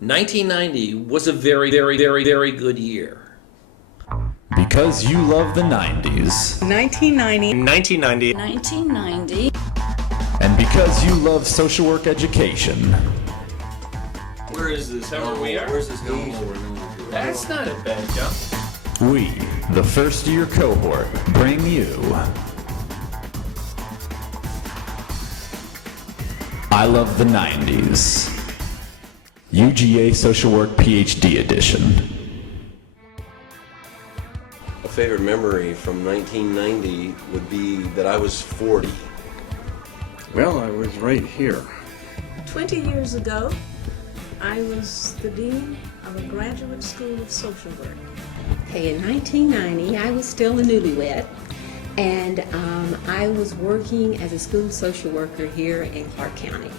1990 was a very, very, very, very good year. Because you love the 90s. 1990. 1990. 1990. And because you love social work education. Where is this going? Where's this going? That's not a bad jump. We, the first year cohort, bring you I Love the 90s. UGA Social Work PhD Edition. A favorite memory from 1990 would be that I was 40. Well, I was right here. 20 years ago, I was the dean of a graduate school of social work. Okay, in 1990, I was still a newlywed, and I was working as a school social worker here in Clark County.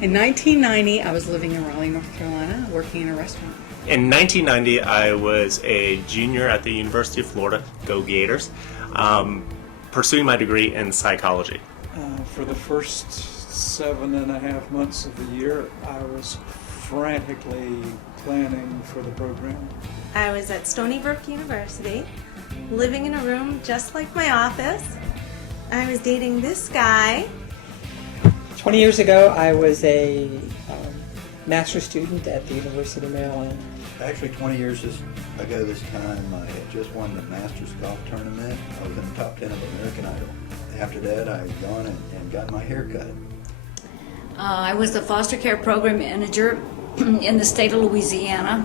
In 1990, I was living in Raleigh, North Carolina, working in a restaurant. In 1990, I was a junior at the University of Florida, go Gators, pursuing my degree in psychology. For the first 7.5 months of the year, I was frantically planning for the program. I was at Stony Brook University, living in a room just like my office. I was dating this guy. 20 years ago, I was a master's student at the University of Maryland. Actually, 20 years ago this time, I had just won the Masters golf tournament. I was in the top 10 of American Idol. After that, I had gone and got my hair cut. I was the foster care program manager in the state of Louisiana.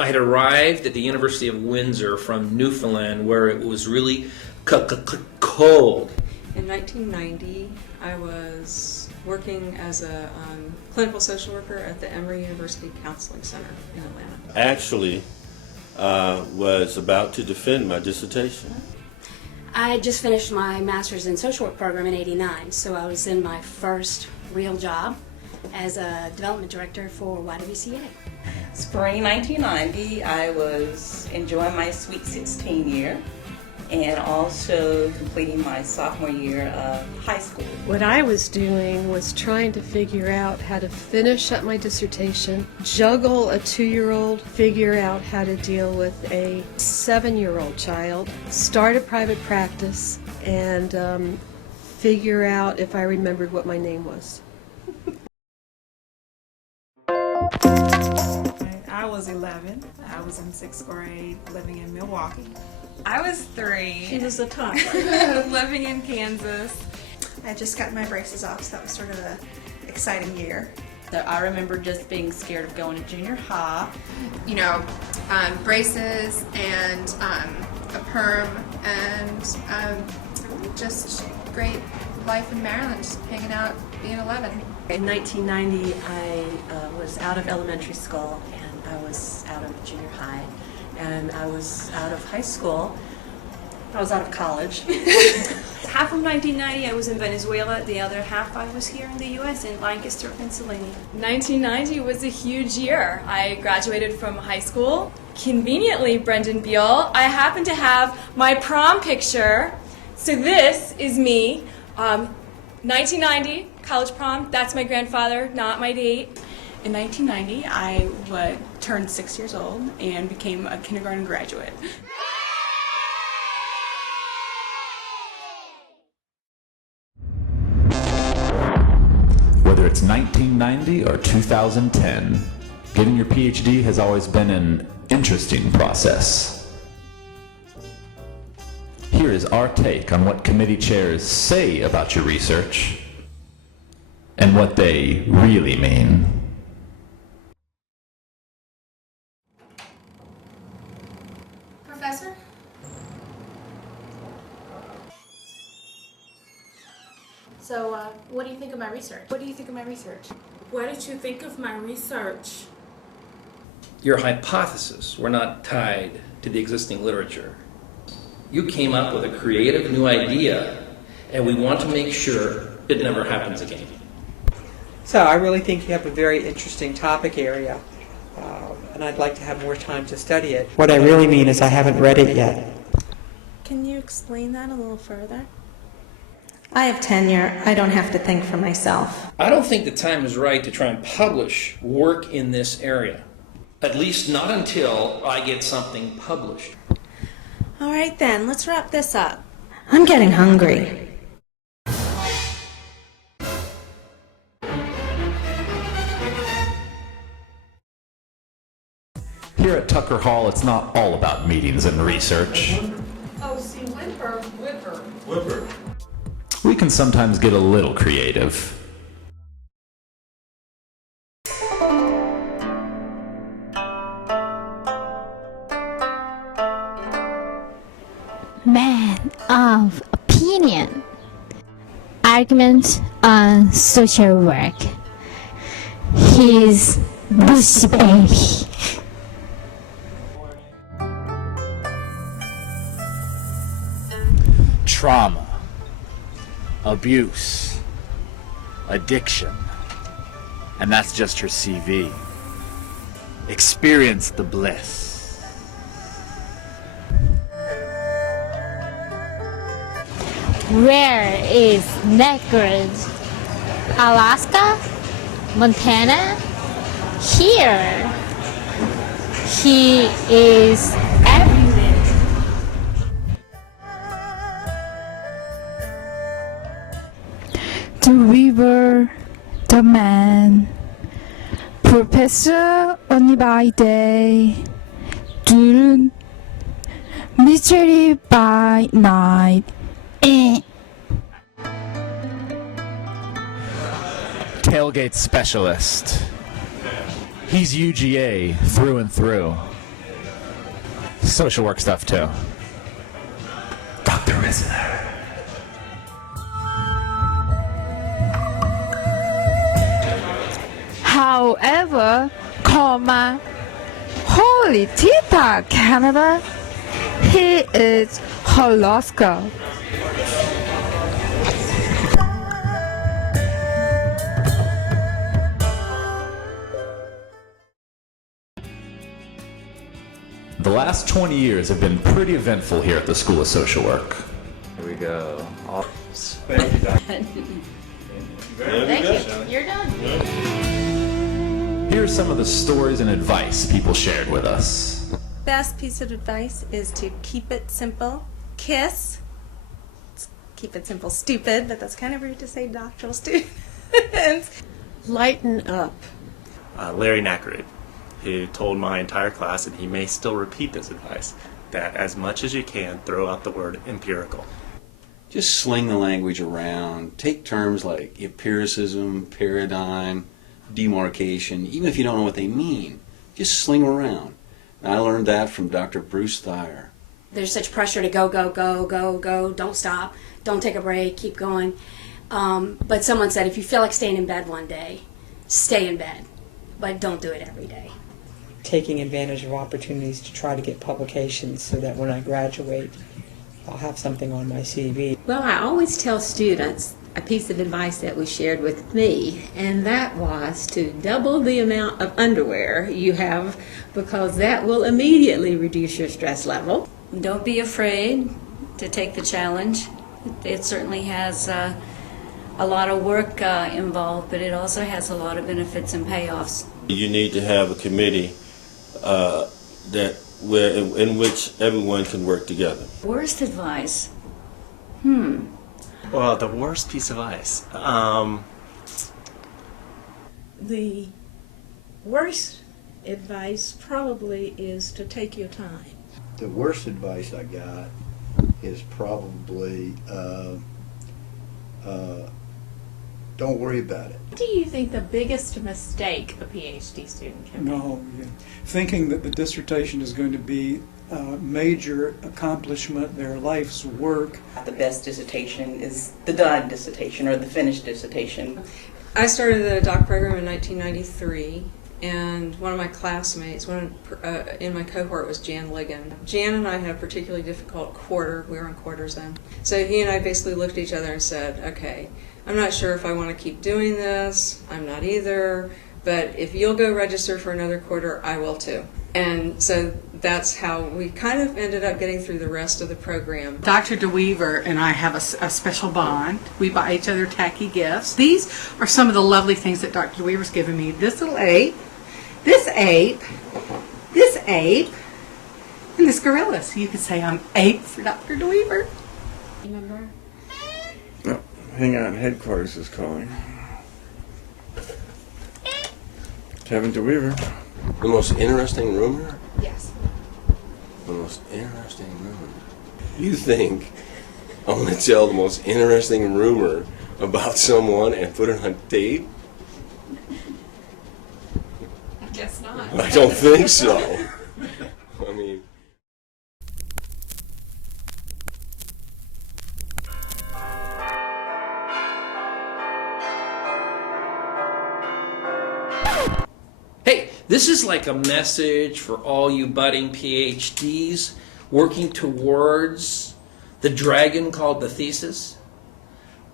I had arrived at the University of Windsor from Newfoundland, where it was really cold. In 1990, I was working as a clinical social worker at the Emory University Counseling Center in Atlanta. Actually, was about to defend my dissertation. I just finished my master's in social work program in '89, so I was in my first real job as a development director for YWCA. Spring 1990, I was enjoying my Sweet 16 year and also completing my sophomore year of high school. What I was doing was trying to figure out how to finish up my dissertation, juggle a 2-year-old, figure out how to deal with a 7-year-old child, start a private practice, and figure out if I remembered what my name was. I was 11. I was in 6th grade, living in Milwaukee. I was 3. She was a toddler. Living in Kansas. I had just gotten my braces off, so that was sort of an exciting year. So I remember just being scared of going to junior high. You know, braces and a perm and just great life in Maryland, just hanging out, being 11. In 1990, I was out of elementary school and I was out of junior high, and I was out of high school. I was out of college. Half of 1990 I was in Venezuela, the other half I was here in the U.S. in Lancaster, Pennsylvania. 1990 was a huge year. I graduated from high school. Conveniently, Brendan Beal, I happen to have my prom picture. So this is me. 1990, college prom, that's my grandfather, not my date. In 1990, I turned 6 years old and became a kindergarten graduate. Whether it's 1990 or 2010, getting your PhD has always been an interesting process. Here is our take on what committee chairs say about your research and what they really mean. Professor? So, what do you think of my research? What do you think of my research? What did you think of my research? Your hypotheses were not tied to the existing literature. You came up with a creative new idea, and we want to make sure it never happens again. So I really think you have a very interesting topic area, and I'd like to have more time to study it. What I really mean is I haven't read it yet. Can you explain that a little further? I have tenure. I don't have to think for myself. I don't think the time is right to try and publish work in this area. At least not until I get something published. All right then, let's wrap this up. I'm getting hungry. Here at Tucker Hall, it's not all about meetings and research. Oh, see, Whimper. We can sometimes get a little creative. Man of opinion. Argument on social work. His bushy baby. Trauma, abuse, addiction, and that's just her CV. Experience the bliss. Where is Negrid? Alaska? Montana? Here. He is everywhere. The river, the man, Professor only by day, 둘은 mystery by night. Tailgate specialist. He's UGA through and through. Social work stuff too. Dr. Risner. However, holy Tita Canada, he is Holoska. The last 20 years have been pretty eventful here at the School of Social Work. Here we go. Thank you. You're done. Here are some of the stories and advice people shared with us. Best piece of advice is to keep it simple. KISS. Keep it simple. Stupid, but that's kind of rude to say doctoral students. Lighten up. Larry Nackerid, who told my entire class, and he may still repeat this advice, that as much as you can, throw out the word empirical. Just sling the language around. Take terms like empiricism, paradigm, demarcation, even if you don't know what they mean. Just sling them around. And I learned that from Dr. Bruce Thayer. There's such pressure to go, go, go, go, go, don't stop, don't take a break, keep going. But someone said if you feel like staying in bed one day, stay in bed, but don't do it every day. Taking advantage of opportunities to try to get publications so that when I graduate, I'll have something on my CV. Well, I always tell students a piece of advice that was shared with me, and that was to double the amount of underwear you have, because that will immediately reduce your stress level. Don't be afraid to take the challenge. It certainly has a lot of work involved, but it also has a lot of benefits and payoffs. You need to have a committee in which everyone can work together. Worst advice? Well, the worst piece of advice. The worst advice probably is to take your time. The worst advice I got is probably don't worry about it. What do you think the biggest mistake a PhD student can make? Thinking that the dissertation is going to be a major accomplishment, their life's work. The best dissertation is the done dissertation or the finished dissertation. I started the doc program in 1993, and one of my classmates, in my cohort, was Jan Ligon. Jan and I had a particularly difficult quarter. We were on quarters then. So he and I basically looked at each other and said, okay, I'm not sure if I want to keep doing this. I'm not either. But if you'll go register for another quarter, I will too. And so that's how we kind of ended up getting through the rest of the program. Dr. DeWeaver and I have a special bond. We buy each other tacky gifts. These are some of the lovely things that Dr. DeWeaver's given me. This little 8 this ape, and this gorilla. So you could say I'm ape for Dr. DeWeaver. Remember? Oh, hang on, headquarters is calling. Kevin DeWeaver. The most interesting rumor? Yes. The most interesting rumor. You think I'm going to tell the most interesting rumor about someone and put it on tape? I guess not. I don't think so. I mean... Hey, this is like a message for all you budding PhDs working towards the dragon called the thesis.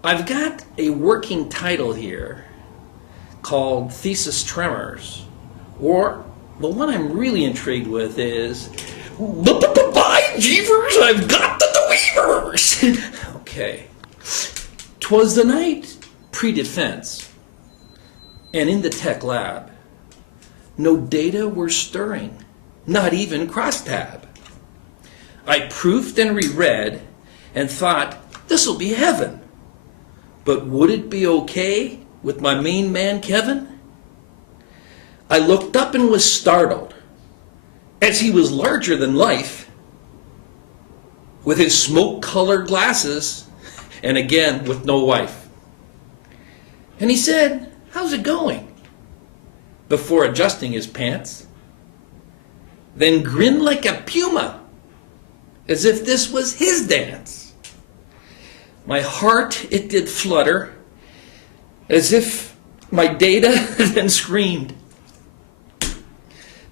I've got a working title here called Thesis Tremors, or the one I'm really intrigued with is by Jeevers, I've got the Weavers. Okay. 'Twas the night pre-defense, and in the tech lab, no data were stirring, not even crosstab. I proofed and reread and thought, this'll be heaven. But would it be okay with my main man, Kevin? I looked up and was startled, as he was larger than life, with his smoke-colored glasses, and again, with no wife. And he said, how's it going? Before adjusting his pants, then grinned like a puma, as if this was his dance. My heart, it did flutter, as if my data then screamed.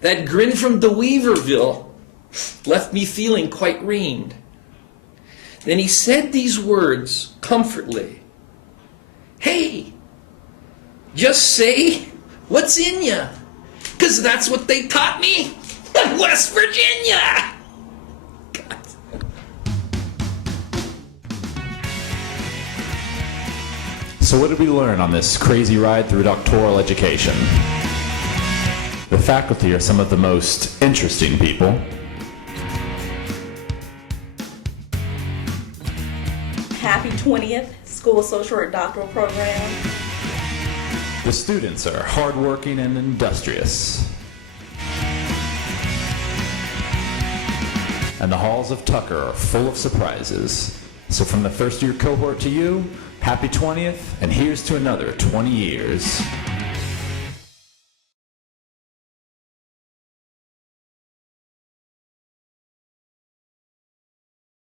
That grin from the Weaverville left me feeling quite reamed. Then he said these words comfortably. Hey, just say what's in ya? 'Cause that's what they taught me in West Virginia! So what did we learn on this crazy ride through doctoral education? The faculty are some of the most interesting people. Happy 20th School of Social Work Doctoral Program. The students are hardworking and industrious. And the halls of Tucker are full of surprises. So from the first year cohort to you, happy 20th, and here's to another 20 years.